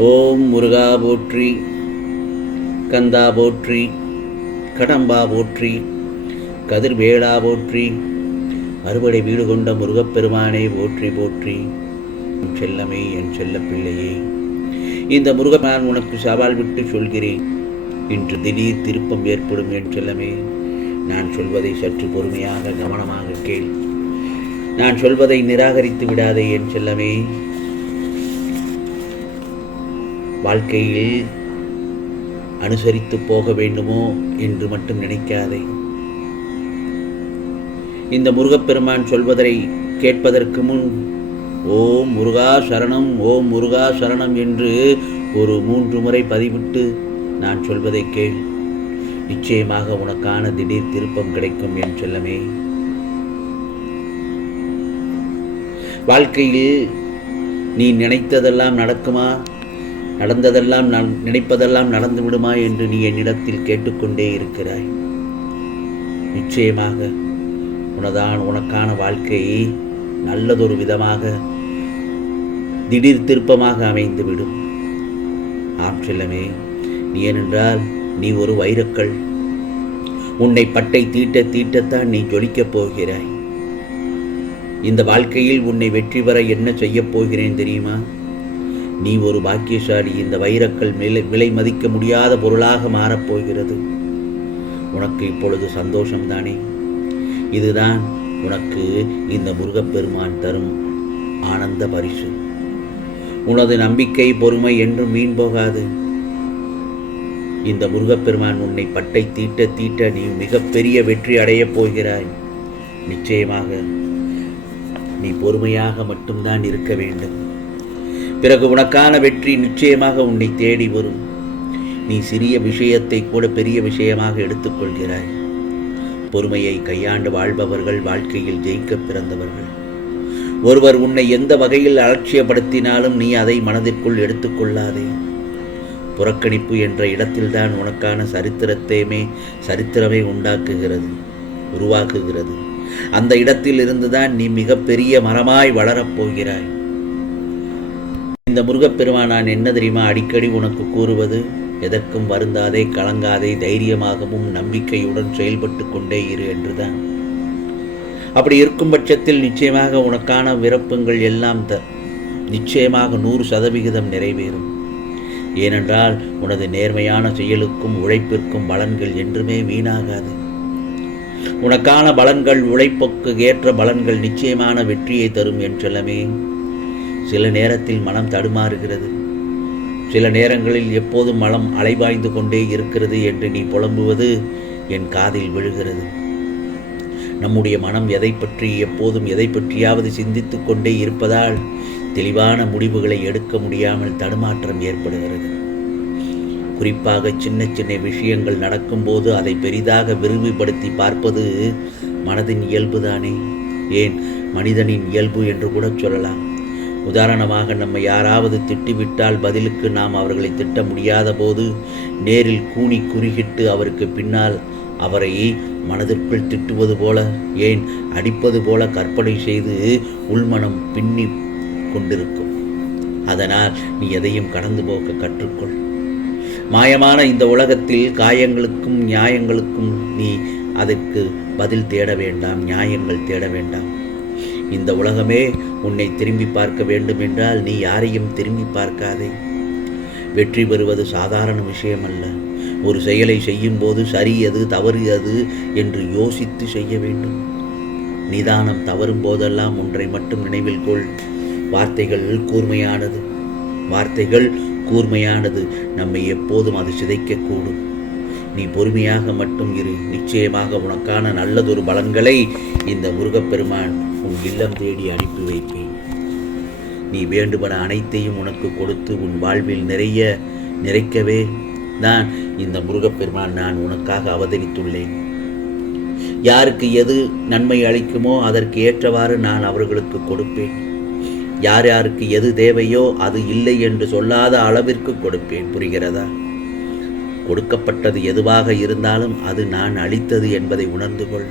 ஓம் முருகா போற்றி, கந்தா போற்றி, கடம்பா போற்றி, கதிர்வேளா போற்றி, அறுபடை வீடு கொண்ட முருகப்பெருமானை போற்றி போற்றி. செல்லமே, என் செல்ல பிள்ளையே, இந்த முருகன் உனக்கு சவால் விட்டு சொல்கிறேன். இன்று திடீர் திருப்பம் ஏற்படும் என் செல்லமே. நான் சொல்வதை சற்று பொறுமையாக கவனமாக கேள். நான் சொல்வதை நிராகரித்து விடாதே என் செல்லமே. வாழ்க்கையில் அனுசரித்து போக வேண்டுமோ என்று மட்டும் நினைக்காதே. இந்த முருகப்பெருமான் சொல்வதை கேட்பதற்கு முன் ஓம் முருகா சரணம், ஓம் முருகா சரணம் என்று ஒரு 3 முறை பதிவிட்டு நான் சொல்வதை கேள். நிச்சயமாக உனக்கான திடீர் திருப்பம் கிடைக்கும் என் செல்லமே. வாழ்க்கையில் நீ நினைத்ததெல்லாம் நடக்குமா, நடந்ததெல்லாம் நினைப்பதெல்லாம் நடந்து விடுமா என்று நீ என்னிடத்தில் கேட்டுக்கொண்டே இருக்கிறாய். நிச்சயமாக உனக்கான வாழ்க்கை நல்லதொரு விதமாக திடீர் திருப்பமாக அமைந்துவிடும். ஆம் செல்லமே, நீ ஏனென்றால் நீ ஒரு வைரக்கல். உன்னை பட்டை தீட்ட தீட்டத்தான் நீ ஜொலிக்கப் போகிறாய். இந்த வாழ்க்கையில் உன்னை வெற்றி பெற என்ன செய்யப் போகிறேன் தெரியுமா? நீ ஒரு பாக்கியசாலி. இந்த வைரக்கல் விலை மதிக்க முடியாத பொருளாக மாறப்போகிறது. உனக்கு இப்பொழுது சந்தோஷம்தானே? இதுதான் உனக்கு இந்த முருகப்பெருமான் தரும் ஆனந்த பரிசு. உனது நம்பிக்கை பொறுமை என்றும் வீண் போகாது. இந்த முருகப்பெருமான் உன்னை பட்டை தீட்ட தீட்ட நீ மிகப்பெரிய வெற்றி அடையப் போகிறாய். நிச்சயமாக நீ பொறுமையாக மட்டும்தான் இருக்க வேண்டும். பிறகு உனக்கான வெற்றி நிச்சயமாக உன்னை தேடி வரும். நீ சிறிய விஷயத்தை கூட பெரிய விஷயமாக எடுத்துக்கொள்கிறாய். பொறுமையை கையாண்டு வாழ்பவர்கள் வாழ்க்கையில் ஜெயிக்க பிறந்தவர்கள். ஒருவர் உன்னை எந்த வகையில் அலட்சியப்படுத்தினாலும் நீ அதை மனதிற்குள் எடுத்துக்கொள்ளாதே. புறக்கணிப்பு என்ற இடத்தில்தான் உனக்கான சரித்திரமே உருவாக்குகிறது. அந்த இடத்தில் இருந்துதான் நீ மிகப்பெரிய மரமாய் வளரப்போகிறாய். இந்த முருகப்பெருமான் நான் என்ன தெரியுமா அடிக்கடி உனக்கு கூறுவது? எதற்கும் வருந்தாதே, கலங்காதே, தைரியமாகவும் நம்பிக்கையுடன் செயல்பட்டு கொண்டே இரு என்றுதான். அப்படி இருக்கும் பட்சத்தில் நிச்சயமாக உனக்கான விருப்பங்கள் எல்லாம் நிச்சயமாக 100% நிறைவேறும். ஏனென்றால் உனது நேர்மையான செயலுக்கும் உழைப்பிற்கும் பலன்கள் என்றுமே வீணாகாது. உனக்கான பலன்கள், உழைப்புக்கு ஏற்ற பலன்கள் நிச்சயமான வெற்றியை தரும் என்றெல்லாமே. சில நேரத்தில் மனம் தடுமாறுகிறது. சில நேரங்களில் எப்போதும் மனம் அலைபாய்ந்து கொண்டே இருக்கிறது என்று நீ புலம்புவது என் காதில் விழுகிறது. நம்முடைய மனம் எப்போதும் எதை பற்றியாவது சிந்தித்து கொண்டே இருப்பதால் தெளிவான முடிவுகளை எடுக்க முடியாமல் தடுமாற்றம் ஏற்படுகிறது. குறிப்பாக சின்ன சின்ன விஷயங்கள் நடக்கும்போது அதை பெரிதாக விரிவுபடுத்தி பார்ப்பது மனதின் இயல்புதானே, ஏன் மனிதனின் இயல்பு என்று கூட சொல்லலாம். உதாரணமாக, நம்ம யாராவது திட்டிவிட்டால் பதிலுக்கு நாம் அவர்களை திட்ட முடியாத போது நேரில் கூனி குறுகிட்டு அவருக்கு பின்னால் அவரை மனதிற்குள் திட்டுவது போல, ஏன் அடிப்பது போல கற்பனை செய்து உள்மனம் பின்னி கொண்டிருக்கும். அதனால் நீ எதையும் கடந்து போக்க கற்றுக்கொள். மாயமான இந்த உலகத்தில் காயங்களுக்கும் நியாயங்களுக்கும் நீ அதற்கு பதில் தேட வேண்டாம், நியாயங்கள் தேட வேண்டாம். இந்த உலகமே உன்னை திரும்பி பார்க்க வேண்டும் என்றால் நீ யாரையும் திரும்பி பார்க்காதே. வெற்றி பெறுவது சாதாரண விஷயமல்ல. ஒரு செயலை செய்யும் போது சரி எது தவறு எது என்று யோசித்து செய்ய வேண்டும். நிதானம் தவறும் போதெல்லாம் ஒன்றை மட்டும் நினைவில் கொள். வார்த்தைகள் கூர்மையானது. நம்மை எப்போதும் அது சிதைக்கக்கூடும். நீ பொறுமையாக மட்டும் இரு. நிச்சயமாக உனக்கான நல்லதொரு பலன்களை இந்த முருகப்பெருமான் உன் இல்லம் தேடி அனுப்பி வைப்பேன். நீ வேண்டுபட அனைத்தையும் உனக்கு கொடுத்து உன் வாழ்வில் நிறைக்கவே தான் இந்த முருகப்பெருமான் நான் உனக்காக அவதரித்துள்ளேன். யாருக்கு எது நன்மை அளிக்குமோ அதற்கு ஏற்றவாறு நான் அவர்களுக்கு கொடுப்பேன். யார் யாருக்கு எது தேவையோ அது இல்லை என்று சொல்லாத அளவிற்கு கொடுப்பேன். புரிகிறதா? கொடுக்கப்பட்டது எதுவாக இருந்தாலும் அது நான் அளித்தது என்பதை உணர்ந்து கொள்.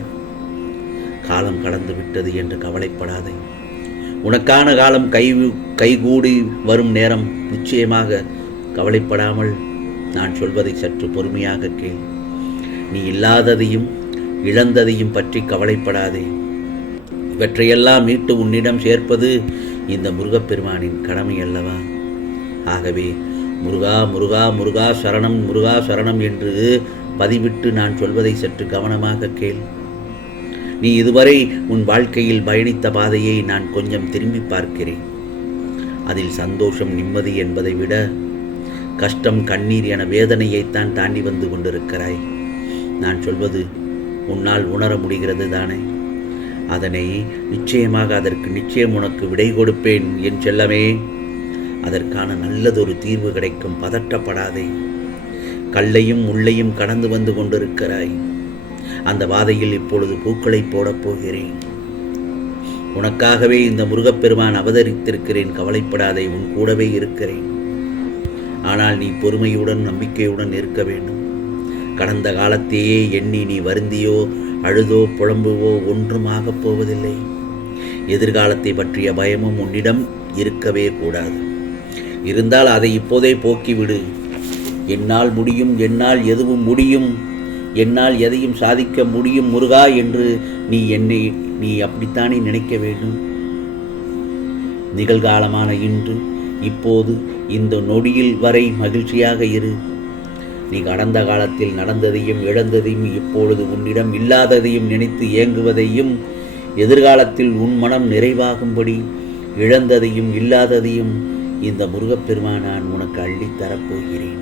காலம் கடந்து விட்டது என்று கவலைப்படாதே. உனக்கான காலம் கைகூடி வரும் நேரம். நிச்சயமாக கவலைப்படாமல் நான் சொல்வதை சற்று பொறுமையாக கேள். நீ இல்லாததையும் இழந்ததையும் பற்றி கவலைப்படாதே. இவற்றையெல்லாம் மீட்டு உன்னிடம் சேர்ப்பது இந்த முருகப்பெருமானின் கடமை அல்லவா? ஆகவே முருகா முருகா முருகா சரணம், முருகா சரணம் என்று பதிவிட்டு நான் சொல்வதை சற்று கவனமாக கேள். நீ இதுவரை உன் வாழ்க்கையில் பயணித்த பாதையை நான் கொஞ்சம் திரும்பி பார்க்கிறேன். அதில் சந்தோஷம், நிம்மதி என்பதை விட கஷ்டம், கண்ணீர் என வேதனையைத்தான் தாண்டி வந்து கொண்டிருக்கிறாய். நான் சொல்வது உன்னால் உணர முடிகிறது தானே? அதனை நிச்சயமாக அதற்கு நிச்சயம் உனக்கு விடை கொடுப்பேன் என் செல்லமே. அதற்கான நல்லதொரு தீர்வு கிடைக்கும். பதட்டப்படாதே. கல்லையும் முள்ளையும் கடந்து வந்து கொண்டிருக்கிறாய். அந்த பாதையில் இப்பொழுது பூக்களை போடப் போகிறேன். உனக்காகவே இந்த முருகப்பெருமான் அவதரித்திருக்கிறேன். கவலைப்படாதே, உன் கூடவே இருக்கிறேன். ஆனால் நீ பொறுமையுடன் நம்பிக்கையுடன் இருக்க வேண்டும். கடந்த காலத்தையே எண்ணி நீ வருந்தியோ அழுதோ புலம்புவோ ஒன்றும் ஆகப் போவதில்லை. எதிர்காலத்தை பற்றிய பயமும் உன்னிடம் இருக்கவே கூடாது. இருந்தால் அதை இப்போதே போக்கிவிடு. என்னால் முடியும், என்னால் எதுவும் முடியும், என்னால் எதையும் சாதிக்க முடியும் முருகா என்று நீ அப்படித்தானே நினைக்க வேண்டும். நிகழ்காலமான இன்று, இப்போது, இந்த நொடியில் வரை மகிழ்ச்சியாக இரு. நீ கடந்த காலத்தில் நடந்ததையும் இழந்ததையும், இப்பொழுது உன்னிடம் இல்லாததையும் நினைத்து ஏங்குவதையும், எதிர்காலத்தில் உன் மனம் நிறைவாகும்படி இழந்ததையும் இல்லாததையும் இந்த முருகப்பெருமான் நான் உனக்கு அள்ளித் தரப்போகிறேன்.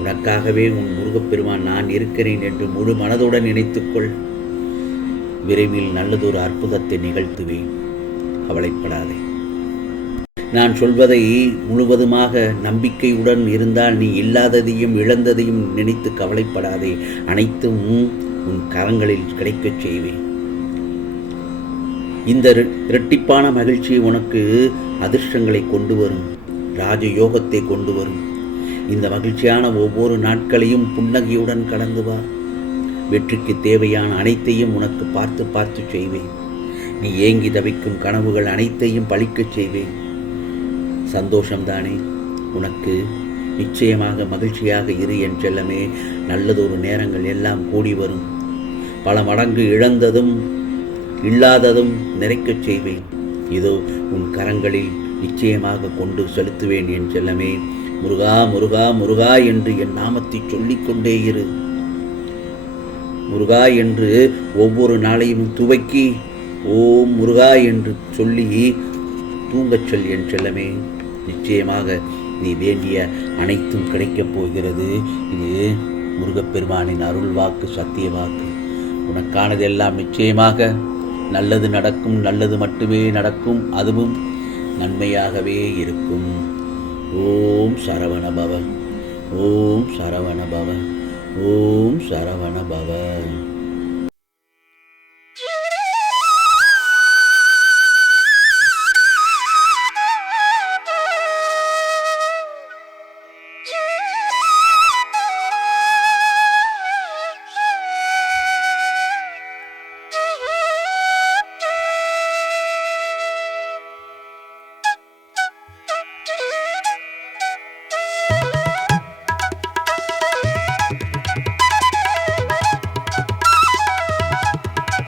உனக்காகவே உன் முருகப்பெருமான் நான் இருக்கிறேன் என்று முழு மனதுடன் நினைத்துக்கொள். விரைவில் நல்லதொரு அற்புதத்தை நிகழ்த்துவேன். கவலைப்படாதே. நான் சொல்வதை முழுவதுமாக நம்பிக்கையுடன் இருந்தால் நீ இல்லாததையும் இழந்ததையும் நினைத்து கவலைப்படாதே. அனைத்தும் உன் கரங்களில் கிடைக்கச் செய்வேன். இந்த இரட்டிப்பான மகிழ்ச்சி உனக்கு அதிர்ஷ்டங்களை கொண்டு வரும், ராஜயோகத்தை கொண்டு வரும். இந்த மகிழ்ச்சியான ஒவ்வொரு நாட்களையும் புன்னகையுடன் கடந்து வா. வெற்றிக்கு தேவையான அனைத்தையும் உனக்கு பார்த்து பார்த்து செய்வேன். நீ ஏங்கி தவிக்கும் கனவுகள் அனைத்தையும் பலிக்கச் செய்வேன். சந்தோஷம்தானே உனக்கு? நிச்சயமாக மகிழ்ச்சியாக இரு என் செல்லமே. நல்லதொரு நேரங்கள் எல்லாம் கூடி வரும். பல மடங்கு இழந்ததும் இல்லாததும் நிறைக்கச் செய்வேன். இதோ உன் கரங்களில் நிச்சயமாக கொண்டு செலுத்துவேன் என் செல்லமே. முருகா முருகா முருகா என்று என் நாமத்தை சொல்லிக்கொண்டே இரு. முருகா என்று ஒவ்வொரு நாளையும் துவக்கி ஓம் முருகா என்று சொல்லி தூங்கச் சொல் என் செல்லமே. நிச்சயமாக நீ வேண்டிய அனைத்தும் கிடைக்கப் போகிறது. இது முருகப்பெருமானின் அருள் வாக்கு, சத்திய வாக்கு. உனக்கானதெல்லாம் நிச்சயமாக நல்லது நடக்கும். நல்லது மட்டுமே நடக்கும். அதுவும் நன்மையாகவே இருக்கும். ஓம் சரவண பவ. ஓம் சரவண பவ. ஓம் சரவண பவ.